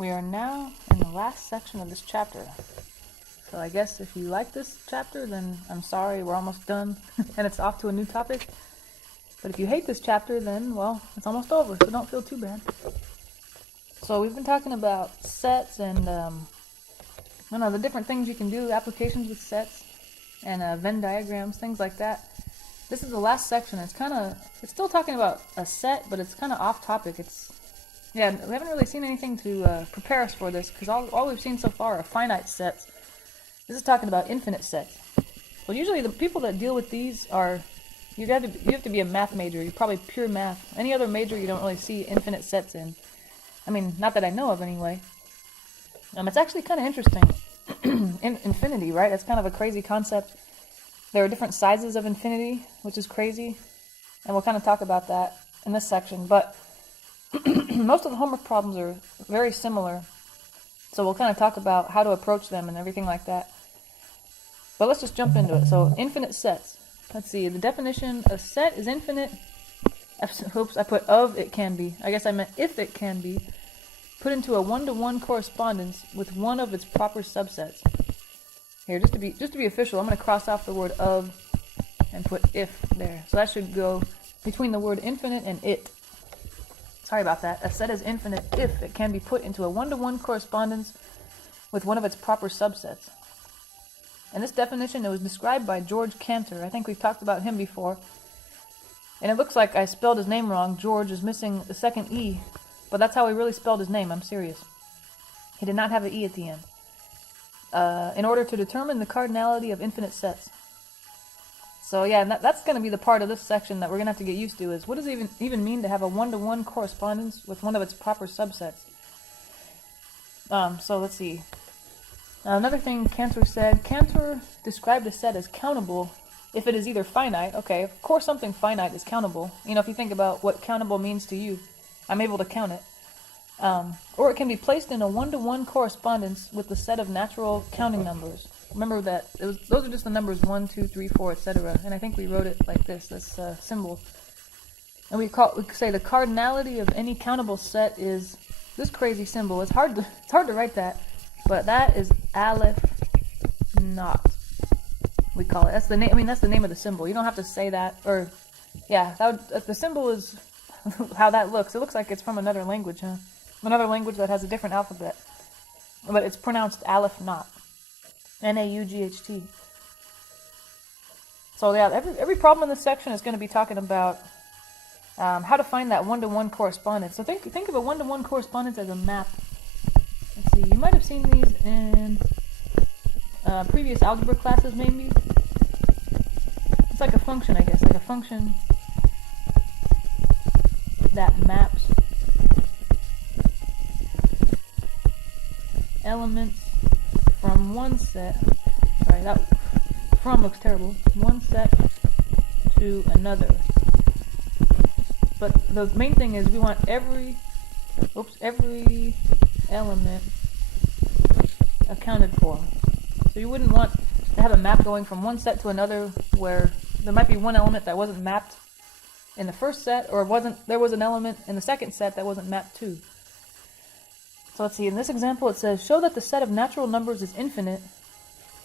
We are now in the last section of this chapter. So I guess if you like this chapter, then I'm sorry, we're almost done and it's off to a new topic. But if you hate this chapter, then, well, it's almost over, so don't feel too bad. So we've been talking about sets and, the different things you can do, applications with sets, and Venn diagrams, things like that. This is the last section. It's still talking about a set, but it's kind of off topic. We haven't really seen anything to prepare us for this, because all we've seen so far are finite sets. This is talking about infinite sets. Well, usually the people that deal with these are, you have to be a math major. You're probably pure math. Any other major you don't really see infinite sets in. I mean, not that I know of anyway. It's actually kind of interesting. Infinity, right? It's kind of a crazy concept. There are different sizes of infinity, which is crazy. And we'll kind of talk about that in this section. But most of the homework problems are very similar. So we'll kind of talk about how to approach them and everything like that. But let's just jump into it. So, infinite sets. Let's see. The definition of set is infinite. Oops, I put of it can be. I guess I meant if it can be. Put into a one-to-one correspondence with one of its proper subsets. Here, just to be official, I'm going to cross off the word of and put if there. So that should go between the word infinite and it. Sorry about that. A set is infinite if it can be put into a one-to-one correspondence with one of its proper subsets. And this definition, it was described by George Cantor. I think we've talked about him before. And it looks like I spelled his name wrong. George is missing the second E. But that's how he really spelled his name, I'm serious. He did not have an E at the end. In order to determine the cardinality of infinite sets. So yeah, and that's going to be the part of this section that we're going to have to get used to, is what does it even mean to have a one-to-one correspondence with one of its proper subsets? So let's see. Another thing Cantor said, Cantor described a set as countable if it is either finite. Okay, of course something finite is countable. If you think about what countable means to you, I'm able to count it. Or it can be placed in a one-to-one correspondence with the set of natural counting numbers. Remember that those are just the numbers 1, 2, 3, 4, etc. And I think we wrote it like this symbol. And we say the cardinality of any countable set is this crazy symbol. It's hard to write that, but that is Aleph not. We call it. That's the name. That's the name of the symbol. You don't have to say that. Or yeah, the symbol is how that looks. It looks like it's from another language, huh? Another language that has a different alphabet. But it's pronounced Aleph not. N-A-U-G-H-T. So yeah, every problem in this section is going to be talking about how to find that one-to-one correspondence. So think of a one-to-one correspondence as a map. Let's see, you might have seen these in previous algebra classes maybe. It's like a function, I guess. Like a function that maps elements from one set. Sorry, that from looks terrible. One set to another. But the main thing is we want every element accounted for. So you wouldn't want to have a map going from one set to another where there might be one element that wasn't mapped in the first set, or there was an element in the second set that wasn't mapped to. So let's see, in this example it says, show that the set of natural numbers is infinite.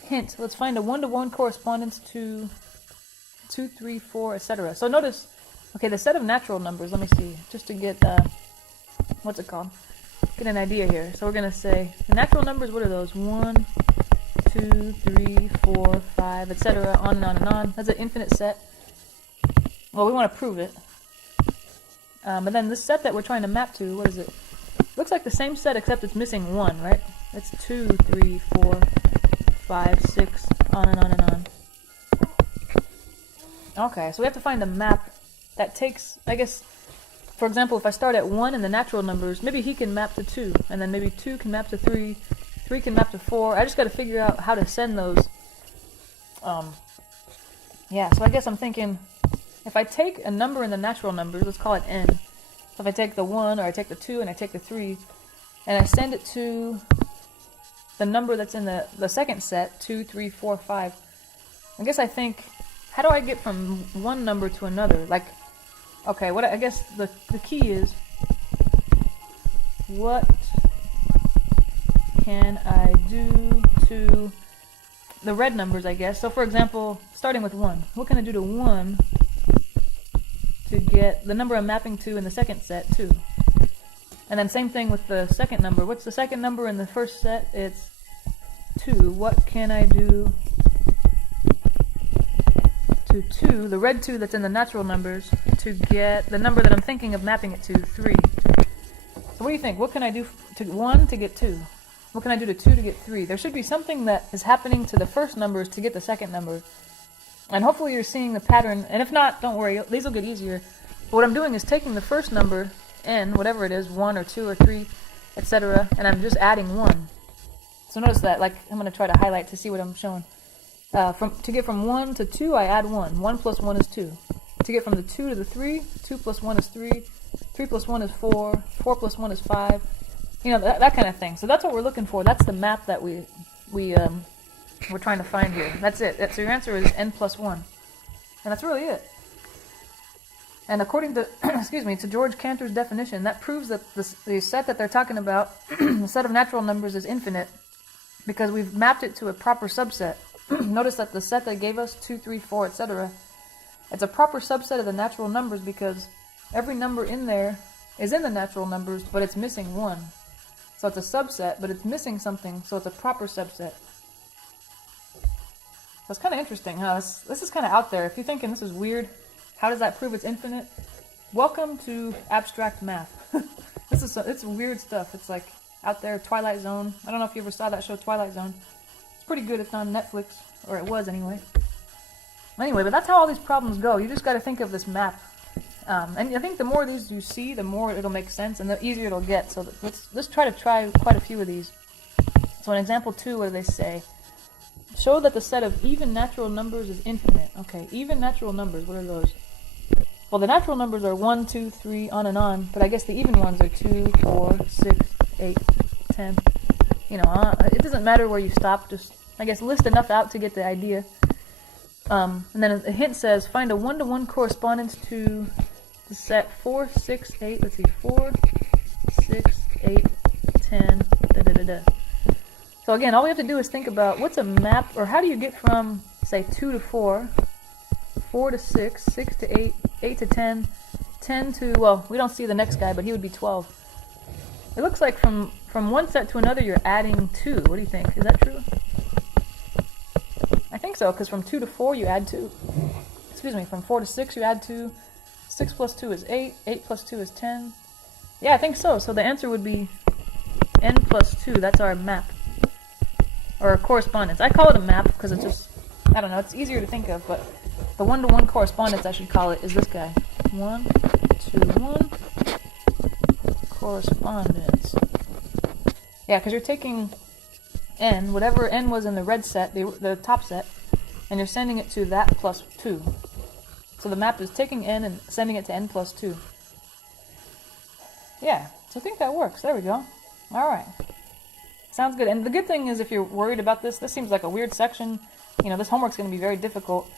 Hint, let's find a one-to-one correspondence to 2, 3, 4, etc. So notice, okay, the set of natural numbers, let me see, just to get, get an idea here. So we're going to say, the natural numbers, what are those? 1, 2, 3, 4, 5, etc., on and on and on. That's an infinite set. Well, we want to prove it. But then this set that we're trying to map to, what is it? Looks like the same set except it's missing 1, right? It's 2, 3, 4, 5, 6, on and on and on. Okay, so we have to find a map that takes, I guess, for example, if I start at 1 in the natural numbers, maybe he can map to 2, and then maybe 2 can map to 3, 3 can map to 4. I just got to figure out how to send those. Yeah, so I guess I'm thinking, if I take a number in the natural numbers, let's call it n. So if I take the 1, or I take the 2, and I take the 3, and I send it to the number that's in the second set, 2, 3, 4, 5, I guess I think, how do I get from one number to another? Like, okay, I guess the key is, what can I do to the red numbers, I guess. So for example, starting with 1, what can I do to 1 to get the number I'm mapping to in the second set, 2? And then same thing with the second number. What's the second number in the first set? It's 2. What can I do to 2, the red 2 that's in the natural numbers, to get the number that I'm thinking of mapping it to, 3? So what do you think? What can I do to 1 to get 2? What can I do to 2 to get 3? There should be something that is happening to the first numbers to get the second number. And hopefully you're seeing the pattern. And if not, don't worry, these will get easier. But what I'm doing is taking the first number, n, whatever it is, 1 or 2 or 3, etc., and I'm just adding 1. So notice that, like, I'm going to try to highlight to see what I'm showing. To get from 1 to 2, I add 1. 1 plus 1 is 2. To get from the 2 to the 3, 2 plus 1 is 3. 3 plus 1 is 4. 4 plus 1 is 5. You know, that kind of thing. So that's what we're looking for. That's the map that we're trying to find here. That's it. So your answer is n plus 1. And that's really it. And according to, excuse me, to George Cantor's definition, that proves that the set that they're talking about, the set of natural numbers, is infinite because we've mapped it to a proper subset. Notice that the set they gave us, 2, 3, 4, etc., it's a proper subset of the natural numbers because every number in there is in the natural numbers, but it's missing 1. So it's a subset, but it's missing something, so it's a proper subset. That's kind of interesting, huh? This is kind of out there. If you're thinking this is weird, how does that prove it's infinite? Welcome to abstract math. It's weird stuff. It's like out there, Twilight Zone. I don't know if you ever saw that show, Twilight Zone. It's pretty good. It's on Netflix, or it was anyway. Anyway, but that's how all these problems go. You just got to think of this map. And I think the more of these you see, the more it'll make sense, and the easier it'll get. So let's try quite a few of these. So in example 2, what do they say? Show that the set of even natural numbers is infinite. Okay, even natural numbers, what are those? Well, the natural numbers are 1, 2, 3, on and on, but I guess the even ones are 2, 4, 6, 8, 10. You know, it doesn't matter where you stop, just, I guess, list enough out to get the idea. And then a hint says, find a one-to-one correspondence to the set 4, 6, 8, let's see, 4, 6, 8, 10, da-da-da-da. So again, all we have to do is think about what's a map, or how do you get from, say, 2 to 4, 4 to 6, 6 to 8, 8 to 10, 10 to, well, we don't see the next guy, but he would be 12. It looks like from one set to another you're adding 2. What do you think? Is that true? I think so, because from 2 to 4 you add 2. Excuse me, from 4 to 6 you add 2. 6 plus 2 is 8. 8 plus 2 is 10. Yeah, I think so. So the answer would be n plus 2. That's our map. Or a correspondence. I call it a map because it's just, I don't know, it's easier to think of, but the one-to-one correspondence, I should call it, is this guy. 1-to-1 correspondence. Yeah, because you're taking n, whatever n was in the red set, the top set, and you're sending it to that plus 2. So the map is taking n and sending it to n plus 2. Yeah, so I think that works. There we go. Alright. Sounds good. And the good thing is, if you're worried about this seems like a weird section. You know, this homework's going to be very difficult.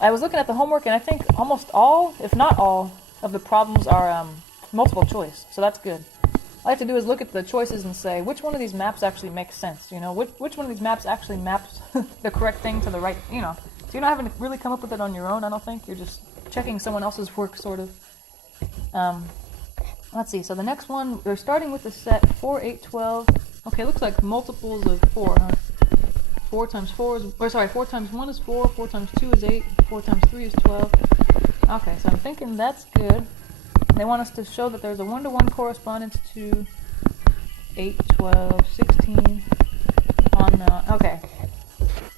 I was looking at the homework, and I think almost all, if not all, of the problems are multiple choice. So that's good. All I have to do is look at the choices and say, which one of these maps actually makes sense? You know, which one of these maps actually maps the correct thing to the right, you know. So you're not having to really come up with it on your own, I don't think. You're just checking someone else's work, sort of. Let's see. So the next one, we're starting with the set 4, 8, 12. Okay, looks like multiples of 4, huh? 4 times 4 is, or sorry, 4 times 1 is 4, 4 times 2 is 8, 4 times 3 is 12. Okay, so I'm thinking that's good. They want us to show that there's a one-to-one correspondence to 8, 12, 16, on, okay.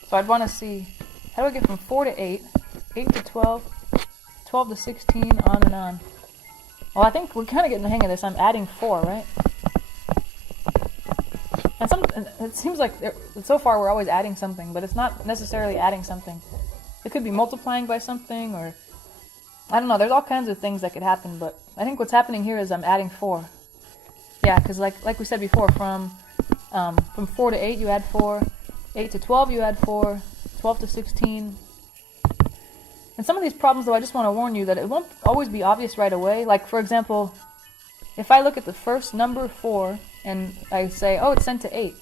So I'd want to see, how do I get from 4 to 8, 8 to 12, 12 to 16, on and on. Well, I think we're kind of getting the hang of this. I'm adding 4, right? And it seems like so far we're always adding something, but it's not necessarily adding something. It could be multiplying by something, or I don't know. There's all kinds of things that could happen, but I think what's happening here is I'm adding 4. Yeah, because like we said before, from 4 to 8 you add 4, 8 to 12 you add 4, 12 to 16. And some of these problems, though, I just want to warn you that it won't always be obvious right away. Like, for example, if I look at the first number 4 and I say, oh, it's sent to 8,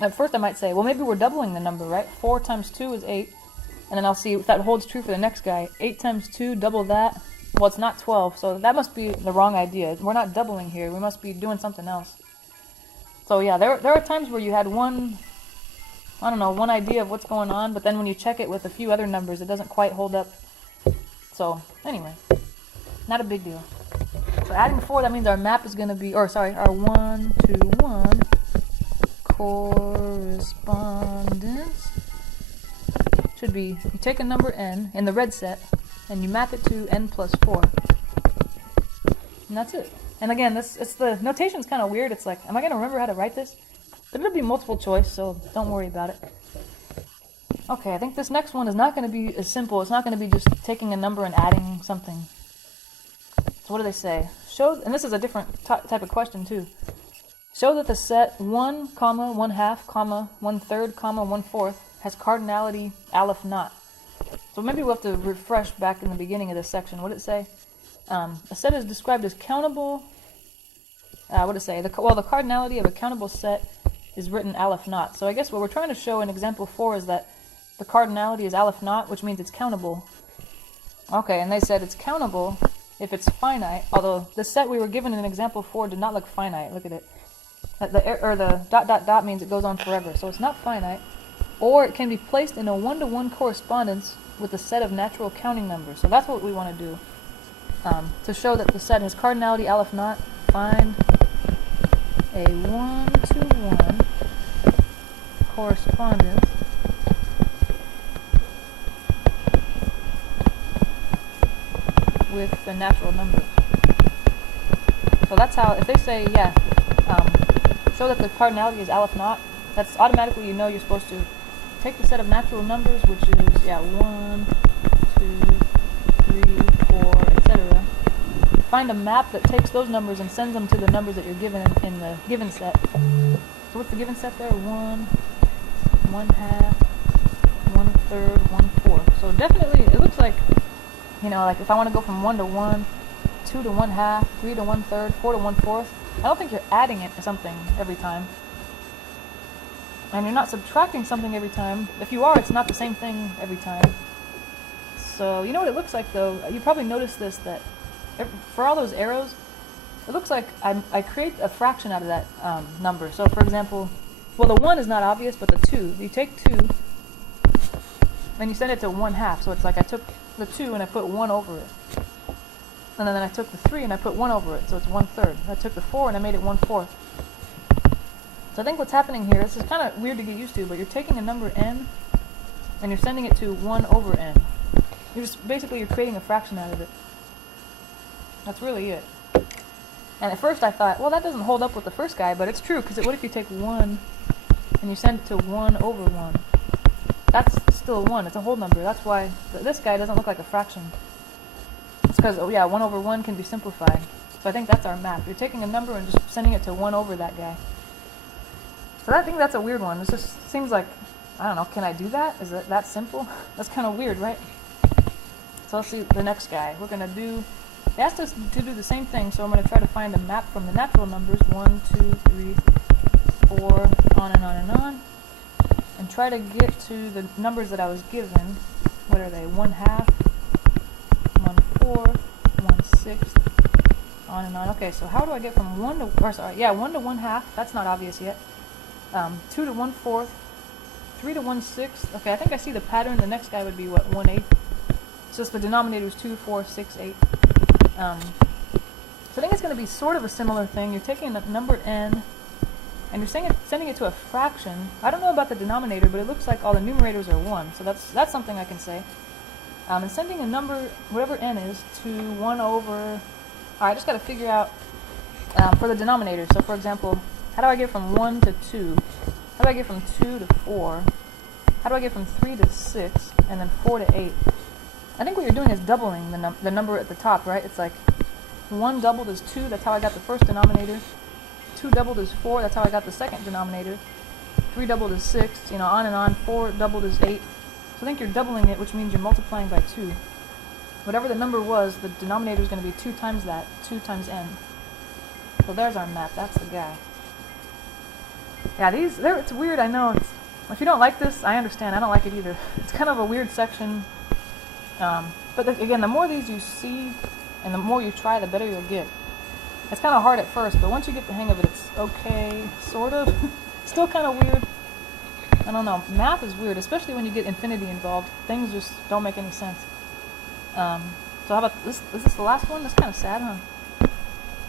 At first I might say, well, maybe we're doubling the number, right? 4 times 2 is 8. And then I'll see if that holds true for the next guy. 8 times 2, double that. Well, it's not 12, so that must be the wrong idea. We're not doubling here. We must be doing something else. So yeah, there are times where you had one idea of what's going on, but then when you check it with a few other numbers, it doesn't quite hold up. So anyway, not a big deal. So adding 4, that means our map is going to be, our 1-to-1 correspondence should be, you take a number n in the red set, and you map it to n plus 4. And that's it. And again, the notation's kind of weird. It's like, am I going to remember how to write this? But it'll be multiple choice, so don't worry about it. Okay, I think this next one is not going to be as simple. It's not going to be just taking a number and adding something. So what do they say? Show, and this is a different type of question too. Show that the set 1, 1/2, 1/3, 1/4 has cardinality aleph not. So maybe we'll have to refresh back in the beginning of this section. What did it say? A set is described as countable. What did it say? The cardinality of a countable set is written aleph not. So I guess what we're trying to show in example 4 is that the cardinality is aleph not, which means it's countable. Okay, and they said it's countable if it's finite, although the set we were given in example 4 did not look finite. Look at it. The ... means it goes on forever, so it's not finite. Or it can be placed in a 1-to-1 correspondence with a set of natural counting numbers. So that's what we want to do. To show that the set has cardinality aleph not, find a 1-to-1 correspondence with the natural numbers. So that's how, if they say, show that the cardinality is aleph not, that's automatically, you know, you're supposed to take the set of natural numbers, which is 1, 2, 3, 4, etc. Find a map that takes those numbers and sends them to the numbers that you're given in the given set. So what's the given set there? 1, 1/2, 1/3, 1/4. So definitely, it looks like, you know, like if I want to go from 1-to-1, 2-to-1/2, 3-to-1/3, 4-to-1/4, I don't think you're adding it to something every time. And you're not subtracting something every time. If you are, it's not the same thing every time. So, you know what it looks like though? You probably noticed this, that for all those arrows, it looks like I create a fraction out of that number. So for example, well, the 1 is not obvious, but the 2. You take 2, and you send it to 1/2. So it's like I took the 2 and I put 1 over it. And then I took the 3 and I put 1 over it, so it's 1/3. I took the 4 and I made it 1/4. So I think what's happening here, this is kind of weird to get used to, but you're taking a number n and you're sending it to 1 over n. You're creating a fraction out of it. That's really it. And at first I thought, well, that doesn't hold up with the first guy, but it's true, because what if you take 1 and you send it to 1 over 1? That's still 1, it's a whole number. That's why this guy doesn't look like a fraction. It's because, 1 over 1 can be simplified. So I think that's our map. You're taking a number and just sending it to 1 over that guy. So I think that's a weird one. It just seems like, I don't know, can I do that? Is it that simple? That's kind of weird, right? So let's see the next guy. We're going to do, they asked us to do the same thing, so I'm going to try to find a map from the natural numbers, 1, 2, 3, 4, on and on and on, and try to get to the numbers that I was given. What are they? 1/2, 1/4, 1/6, on and on. Okay, so how do I get from 1 to 1/2? That's not obvious yet. 2 to 1/4, 3 to 1/6. Okay, I think I see the pattern. The next guy would be what, 1/8. It's just the denominator is 2, 4, 6, 8. So I think it's going to be sort of a similar thing. You're taking a number n and you're sending it to a fraction. I don't know about the denominator, but it looks like all the numerators are 1. So that's something I can say. And sending a number, whatever n is, to 1 over... I just got to figure out for the denominator. So for example, how do I get from 1 to 2? How do I get from 2 to 4? How do I get from 3 to 6? And then 4 to 8? I think what you're doing is doubling the number at the top, right? It's like 1 doubled is 2, that's how I got the first denominator. 2 doubled is 4, that's how I got the second denominator. 3 doubled is 6, on and on. 4 doubled is 8. So I think you're doubling it, which means you're multiplying by 2. Whatever the number was, the denominator is going to be 2 times that, 2 times n. So there's our map, that's the guy. Yeah, it's weird, I know. If you don't like this, I understand. I don't like it either. It's kind of a weird section. But again, the more these you see and the more you try, the better you'll get. It's kind of hard at first, but once you get the hang of it, it's okay, sort of. Still kind of weird. I don't know. Math is weird, especially when you get infinity involved. Things just don't make any sense. So how about this? Is this the last one? That's kind of sad, huh?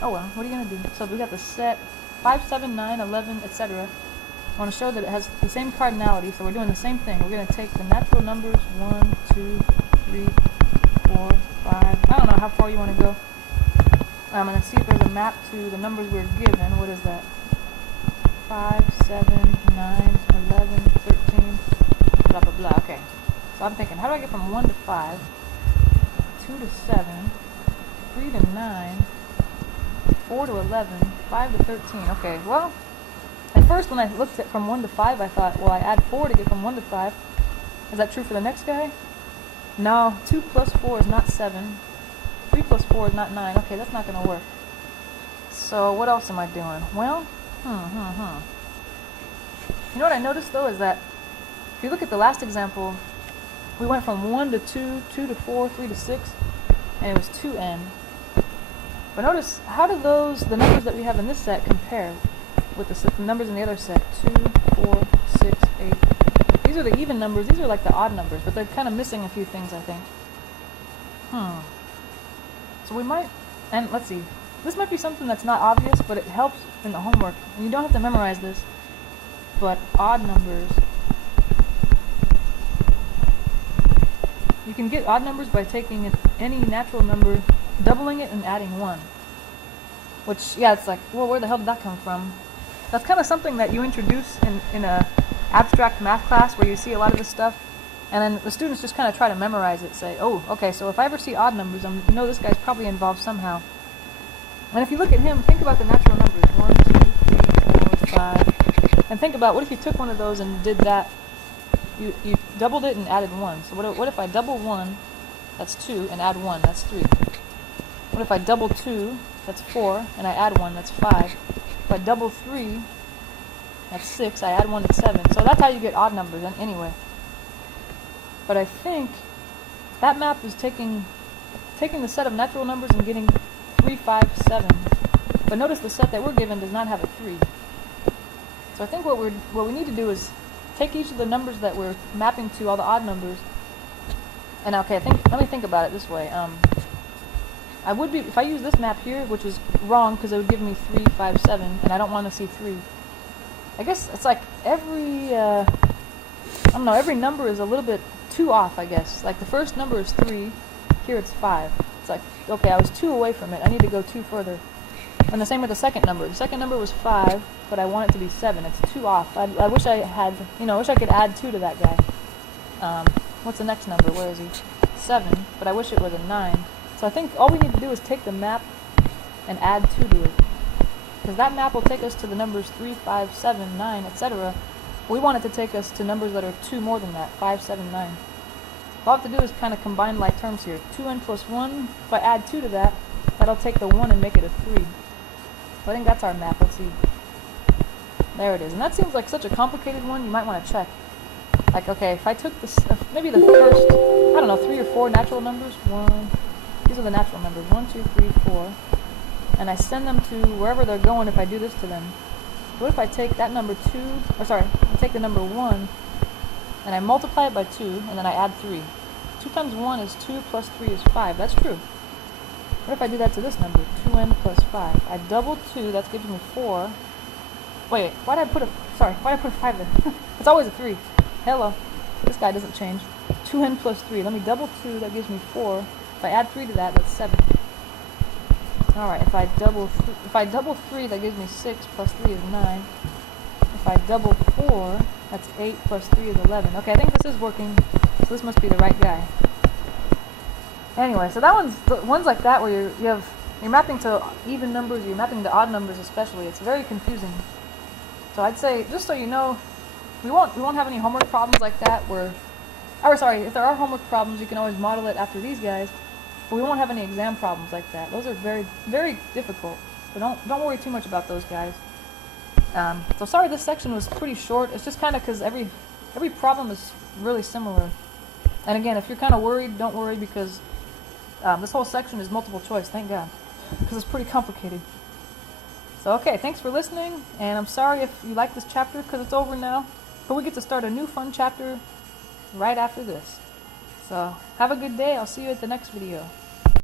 Oh well, what are you going to do? So we got the set 5, 7, 9, 11, etc. I want to show that it has the same cardinality, so we're doing the same thing. We're going to take the natural numbers 1, 2, 3, 4, 5. I don't know how far you want to go. I'm going to see if there's a map to the numbers we're given. What is that? 5, 7, 9, 11, 13, blah, blah, blah. Okay. So I'm thinking, how do I get from 1 to 5, 2 to 7, 3 to 9, 4 to 11, 5 to 13. Okay, well, at first when I looked at from 1 to 5, I thought, well, I add 4 to get from 1 to 5. Is that true for the next guy? No, 2 plus 4 is not 7. 3 plus 4 is not 9. Okay, that's not going to work. So what else am I doing? Well, You know what I noticed, though, is that if you look at the last example, we went from 1 to 2, 2 to 4, 3 to 6, and it was 2n. But notice, how do the numbers that we have in this set compare with the numbers in the other set? 2, 4, 6, 8. These are the even numbers. These are like the odd numbers, but they're kind of missing a few things, I think. So we might, and let's see. This might be something that's not obvious, but it helps in the homework. And you don't have to memorize this, but odd numbers. You can get odd numbers by taking any natural number, doubling it, and adding 1. Which, yeah, it's like, well, where the hell did that come from? That's kind of something that you introduce in a abstract math class where you see a lot of this stuff, and then the students just kind of try to memorize it, say, oh, okay, so if I ever see odd numbers, I know this guy's probably involved somehow. And if you look at him, think about the natural numbers, 1, 2, 3, 4, 5, and think about, what if you took one of those and did that? You doubled it and added 1. So what if I double 1, that's 2, and add 1, that's 3. What if I double 2, that's 4, and I add 1, that's 5. If I double 3, that's 6, I add 1, that's 7. So that's how you get odd numbers anyway. But I think that map is taking the set of natural numbers and getting 3, 5, 7. But notice the set that we're given does not have a 3. So I think what we need to do is take each of the numbers that we're mapping to, all the odd numbers, and okay, let me think about it this way. I would be, if I use this map here, which is wrong because it would give me 3, 5, 7, and I don't want to see 3. I guess it's like every, I don't know, every number is a little bit too off, I guess. Like the first number is 3, here it's 5. It's like, okay, I was 2 away from it, I need to go 2 further. And the same with the second number. The second number was 5, but I want it to be 7. It's 2 off. I wish I had, I wish I could add 2 to that guy. What's the next number? Where is he? 7, but I wish it was a 9. So I think all we need to do is take the map and add 2 to it. Because that map will take us to the numbers 3, 5, 7, 9, etc. We want it to take us to numbers that are 2 more than that, 5, 7, 9. All I have to do is kind of combine like terms here. 2n plus 1, if I add 2 to that, that'll take the 1 and make it a 3. So I think that's our map. Let's see. There it is. And that seems like such a complicated one, you might want to check. Like, okay, if I took this, maybe the first, I don't know, 3 or 4 natural numbers. These are the natural numbers. 1, 2, 3, 4. And I send them to wherever they're going if I do this to them. What if I take that number 2, I take the number 1, and I multiply it by 2, and then I add 3. 2 times 1 is 2 plus 3 is 5. That's true. What if I do that to this number? 2n plus 5. I double 2, that gives me 4. Wait, why did I put a 5 there? It's always a 3. Hello. This guy doesn't change. 2n plus 3. Let me double 2, that gives me 4. If I add 3 to that, that's 7. Alright, if I double 3, that gives me 6, plus 3 is 9. If I double 4, that's 8, plus 3 is 11. Okay, I think this is working, so this must be the right guy. Anyway, so one's like that where you're mapping to even numbers, you're mapping to odd numbers especially. It's very confusing. So I'd say, just so you know, we won't have any homework problems like that if there are homework problems, you can always model it after these guys, but we won't have any exam problems like that. Those are very, very difficult. So don't worry too much about those guys. So sorry this section was pretty short. It's just kind of because every problem is really similar. And again, if you're kind of worried, don't worry, because this whole section is multiple choice, thank God, because it's pretty complicated. So okay, thanks for listening, and I'm sorry if you like this chapter because it's over now, but we get to start a new fun chapter right after this. So have a good day. I'll see you at the next video.